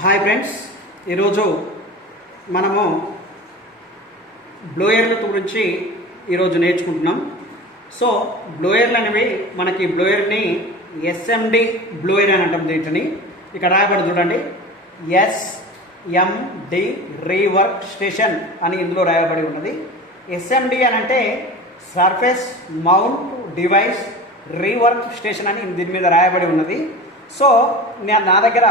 Hi friends, ఈరోజు మనము బ్లోయర్ల గురించి ఈరోజు నేర్చుకుంటున్నాం. సో బ్లోయర్లు అనేవి మనకి బ్లోయర్ని ఎస్ఎండి బ్లోయర్ అని అంటాం. దీంట్ని ఇక్కడ రాయబడి చూడండి, ఎస్ఎండి రీవర్క్ స్టేషన్ అని ఇందులో రాయబడి ఉన్నది. ఎస్ఎండి అని అంటే surface mount device rework station అని దీని మీద రాయబడి ఉన్నది. సో నా దగ్గర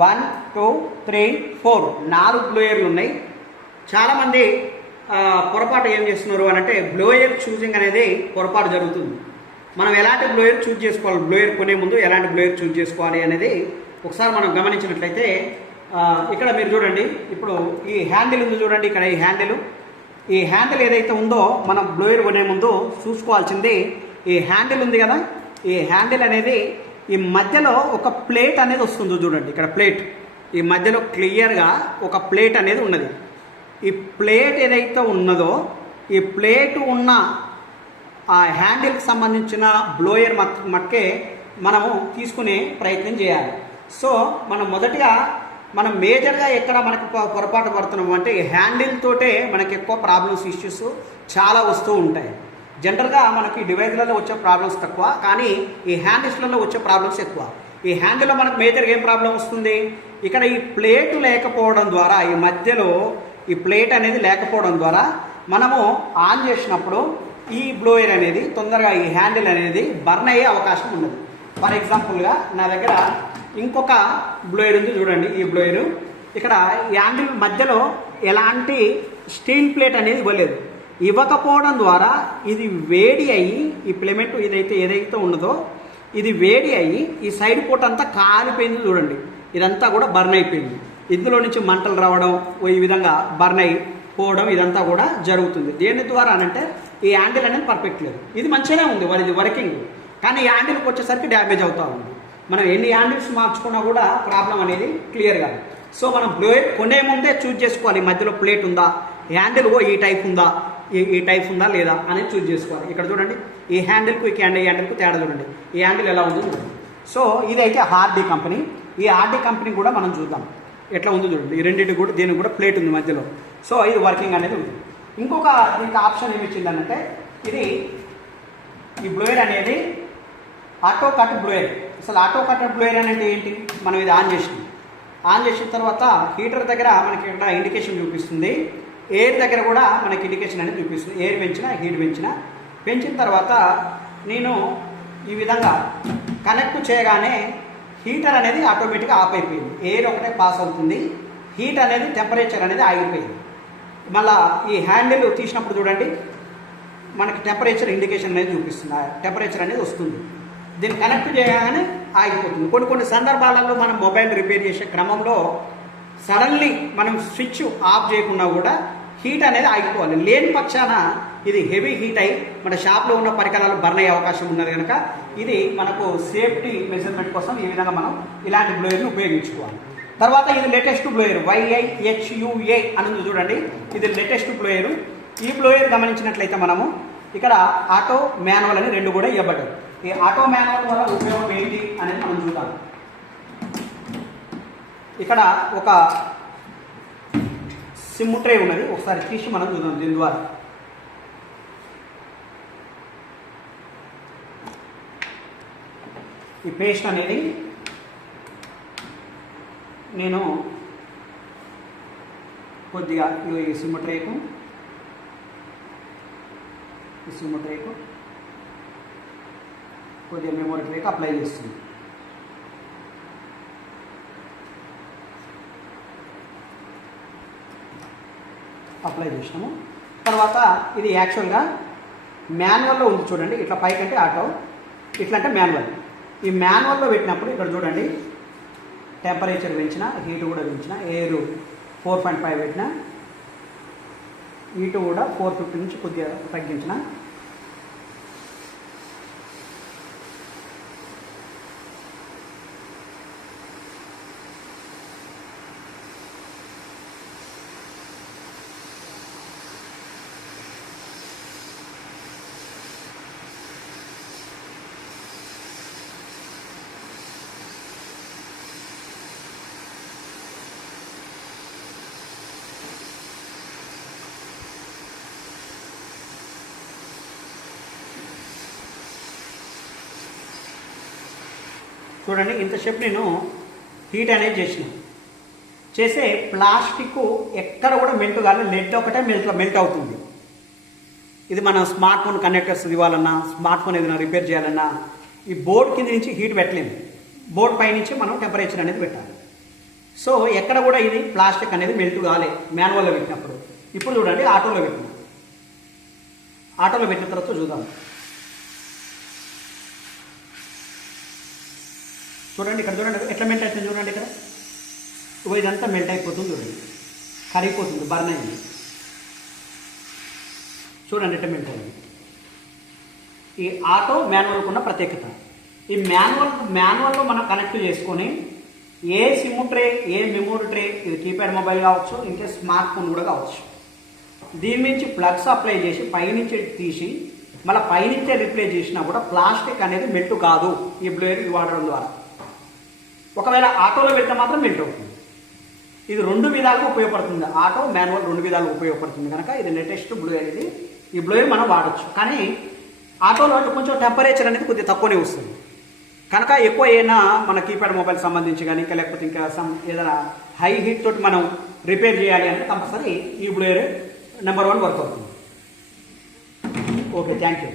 1, 2, 3, 4 4 బ్లోయర్లు ఉన్నాయి. చాలామంది పొరపాటు ఏం చేస్తున్నారు అని అంటే బ్లోయర్ చూసింగ్ అనేది పొరపాటు జరుగుతుంది. మనం ఎలాంటి బ్లోయర్ చూజ్ చేసుకోవాలి, బ్లోయర్ కొనే ముందు ఎలాంటి బ్లోయర్ చూజ్ చేసుకోవాలి అనేది ఒకసారి మనం గమనించినట్లయితే ఇక్కడ మీరు చూడండి, ఇప్పుడు ఈ హ్యాండిల్ ఉంది చూడండి, ఇక్కడ ఈ హ్యాండిల్ ఏదైతే ఉందో మనం బ్లోయర్ కొనే ముందు చూసుకోవాల్సింది ఈ హ్యాండిల్ ఉంది కదా. ఈ హ్యాండిల్ అనేది ఈ మధ్యలో ఒక ప్లేట్ అనేది వస్తుంది చూడండి, ఇక్కడ ప్లేట్ ఈ మధ్యలో క్లియర్గా ఒక ప్లేట్ అనేది ఉన్నది. ఈ ప్లేట్ ఏదైతే ఉన్నదో ఈ ప్లేట్ ఉన్న ఆ హ్యాండిల్కి సంబంధించిన బ్లోయర్ మట్కే మనము తీసుకునే ప్రయత్నం చేయాలి. సో మనం మొదటిగా మనం మేజర్గా ఎక్కడ మనకు పొరపాటు పడుతున్నాము అంటే ఈ హ్యాండిల్ తోటే మనకి ఎక్కువ ప్రాబ్లమ్స్, ఇష్యూస్ చాలా వస్తూ ఉంటాయి. జనరల్గా మనకి డివైజ్లలో వచ్చే ప్రాబ్లమ్స్ తక్కువ, కానీ ఈ హ్యాండిల్స్లలో వచ్చే ప్రాబ్లమ్స్ ఎక్కువ. ఈ హ్యాండిల్లో మనకు మేజర్గా ఏం ప్రాబ్లం వస్తుంది, ఇక్కడ ఈ ప్లేట్ లేకపోవడం ద్వారా, ఈ మధ్యలో ఈ ప్లేట్ అనేది లేకపోవడం ద్వారా మనము ఆన్ చేసినప్పుడు ఈ బ్లోయర్ అనేది తొందరగా ఈ హ్యాండిల్ అనేది బర్న్ అయ్యే అవకాశం ఉన్నది. ఫర్ ఎగ్జాంపుల్గా నా దగ్గర ఇంకొక బ్లోయర్ ఉంది చూడండి. ఈ బ్లోయరు ఇక్కడ ఈ హ్యాండిల్ మధ్యలో ఎలాంటి స్టీల్ ప్లేట్ అనేది ఇవ్వలేదు. ఇవ్వకపోవడం ద్వారా ఇది వేడి అయ్యి ఈ ప్లేమెంట్ ఏదైతే ఉన్నదో ఇది వేడి అయ్యి ఈ సైడ్ పోట్ అంతా కాలిపోయింది చూడండి. ఇదంతా కూడా బర్న్ అయిపోయింది. ఇందులో నుంచి మంటలు రావడం, ఈ విధంగా బర్న్ అయిపోవడం ఇదంతా కూడా జరుగుతుంది. దేని ద్వారా అనంటే ఈ హ్యాండిల్ అనేది పర్ఫెక్ట్ లేదు. ఇది మంచిగానే ఉంది, ఇది వర్కింగ్, కానీ ఈ హ్యాండిల్కి వచ్చేసరికి డ్యామేజ్ అవుతూ ఉంది. మనం ఎన్ని హ్యాండిల్స్ మార్చుకున్నా కూడా ప్రాబ్లం అనేది క్లియర్ కాదు. సో మనం బ్లోయర్ కొనే ముందే చూజ్ చేసుకోవాలి, మధ్యలో ప్లేట్ ఉందా, హ్యాండిల్ ఈ టైప్ ఉందా, ఈ టైప్ ఉందా లేదా అనేది చూజ్ చేసుకోవాలి. ఇక్కడ చూడండి, ఈ హ్యాండిల్కు ఈ హ్యాండిల్కు తేడా చూడండి. ఈ హ్యాండిల్ ఎలా ఉంది చూడండి. సో ఇదైతే హార్డీ కంపెనీ. ఈ హార్డీ కంపెనీ కూడా మనం చూద్దాం ఎట్లా ఉందో చూడండి. ఈ రెండింటి కూడా దీనికి కూడా ప్లేట్ ఉంది మధ్యలో. సో ఇది వర్కింగ్ అనేది ఉంది. ఇంకొక దీనికి ఆప్షన్ ఏమి ఇచ్చిందనంటే ఇది ఈ బ్లోయర్ అనేది ఆటో కట్ బ్లోయర్. అసలు ఆటో కట్ బ్లోయర్ అనేది ఏంటి, మనం ఇది ఆన్ చేసిన తర్వాత హీటర్ దగ్గర మనకి ఇక్కడ ఇండికేషన్ చూపిస్తుంది, ఎయిర్ దగ్గర కూడా మనకి ఇండికేషన్ అనేది చూపిస్తుంది. ఎయిర్ పెంచిన, హీట్ పెంచిన తర్వాత నేను ఈ విధంగా కనెక్ట్ చేయగానే హీటర్ అనేది ఆటోమేటిక్గా ఆఫ్ అయిపోయింది. ఎయిర్ ఒకటే పాస్ అవుతుంది, హీట్ అనేది టెంపరేచర్ అనేది ఆగిపోయింది. మళ్ళీ ఈ హ్యాండిల్ తీసినప్పుడు చూడండి, మనకి టెంపరేచర్ ఇండికేషన్ అనేది చూపిస్తుంది, టెంపరేచర్ అనేది వస్తుంది. దీన్ని కనెక్ట్ చేయగానే ఆగిపోతుంది. కొన్ని సందర్భాలలో మనం మొబైల్ రిపేర్ చేసే క్రమంలో సడన్లీ మనం స్విచ్ ఆఫ్ చేయకుండా కూడా హీట్ అనేది ఆగిపోవాలి. లేని పక్షాన ఇది హెవీ హీట్ అయి మన షాప్లో ఉన్న పరికరాలు బర్న్ అయ్యే అవకాశం ఉన్నది. కనుక ఇది మనకు సేఫ్టీ మెజర్మెంట్ కోసం ఈ విధంగా మనం ఇలాంటి బ్లోయర్ని ఉపయోగించుకోవాలి. తర్వాత ఇది లేటెస్ట్ బ్లోయర్ YIHUA అని చూడండి, ఇది లేటెస్ట్ బ్లోయరు. ఈ బ్లోయర్ గమనించినట్లయితే మనము ఇక్కడ ఆటో మాన్యువల్ అని రెండు కూడా ఇవ్వబడ్డాయి. ఈ ఆటో మాన్యువల్ వల్ల ఉపయోగం ఏంటి అనేది మనం చూద్దాం. ఇక్కడ ఒక సిమ్ ట్రే ఉన్నది, ఒకసారి తీసి మనం చూద్దాం. దీని ద్వారా ఈ పేస్ట్ అనేది నేను కొద్దిగా ఈ సిమ్ ట్రేకు కొద్దిగా మెమొరీ ట్రేకు అప్లై చేస్తుంది. అప్లై చేసినాము. తర్వాత ఇది యాక్చువల్గా మాన్యువల్లో ఉంది చూడండి. ఇట్లా పైకంటే ఆటో, ఇట్లా అంటే మాన్యువల్. ఈ మాన్యువల్లో పెట్టినప్పుడు ఇక్కడ చూడండి, టెంపరేచర్ పెంచిన, హీట్ కూడా పెంచిన, ఎయిర్ 4.5 పెట్టిన, హీట్ కూడా 450 నుంచి కొద్దిగా తగ్గించిన. చూడండి ఇంతసేపు నేను హీట్ అనేది చేసే ప్లాస్టిక్ ఎక్కడ కూడా మెల్ట్ కాదు, లెడ్ ఒకటే మెల్ట్ అవుతుంది. ఇది మనం స్మార్ట్ ఫోన్ కనెక్టర్స్ ఇవ్వాలన్నా, స్మార్ట్ ఫోన్ ఏదైనా రిపేర్ చేయాలన్నా ఈ బోర్డ్ కింద నుంచి హీట్ పెట్టలేము, బోర్డ్ పై నుంచి మనం టెంపరేచర్ అనేది పెట్టాలి. సో ఎక్కడ కూడా ఇది ప్లాస్టిక్ అనేది మెల్ట్ కాలే మాన్యువల్లో పెట్టినప్పుడు. ఇప్పుడు చూడండి ఆటోలో పెట్టిన తర్వాత చూద్దాం. చూడండి ఇక్కడ చూడండి ఎట్లా మెల్ట్ అవుతుంది చూడండి. ఇక్కడ ఇదంతా మెల్ట్ అయిపోతుంది చూడండి, కరిగిపోతుంది, బర్న్ అయింది. చూడండి ఎట్లా మెల్ట్ అయింది. ఈ ఆటో మాన్యువల్కి ఉన్న ప్రత్యేకత. ఈ మాన్యువల్లో మనం కనెక్ట్ చేసుకొని ఏ సిమ్ ట్రే, ఏ మెమోరీ ట్రే, ఇది కీప్యాడ్ మొబైల్ కావచ్చు, ఇంకా స్మార్ట్ ఫోన్ కూడా కావచ్చు, దీని నుంచి ప్లగ్స్ అప్లై చేసి పైనుంచి తీసి మళ్ళీ పైనుంచే రిప్లేస్ చేసినా కూడా ప్లాస్టిక్ అనేది మెల్ట్ కాదు ఈ బ్లేడ్ వాడడం ద్వారా. ఒకవేళ ఆటోలో పెడితే మాత్రం మెల్ట్ అవుతుంది. ఇది 2 విధాలుగా ఉపయోగపడుతుంది, ఆటో మాన్యువల్ 2 విధాలుగా ఉపయోగపడుతుంది కనుక ఇది లేటెస్ట్ బ్లేడ్. ఇది ఈ బ్లేడ్ మనం వాడచ్చు, కానీ ఆటోలో అంటే కొంచెం టెంపరేచర్ అనేది కొద్దిగా తక్కువనే వస్తుంది కనుక ఎక్కువ ఏదైనా మన కీప్యాడ్ మొబైల్ సంబంధించి కానీ ఇంకా లేకపోతే ఇంకా ఏదైనా హై హీట్ తోటి మనం రిపేర్ చేయాలి అంటే కంపల్సరీ ఈ బ్లేడ్ నెంబర్ 1 వర్క్ అవుతుంది. Okay, thank you.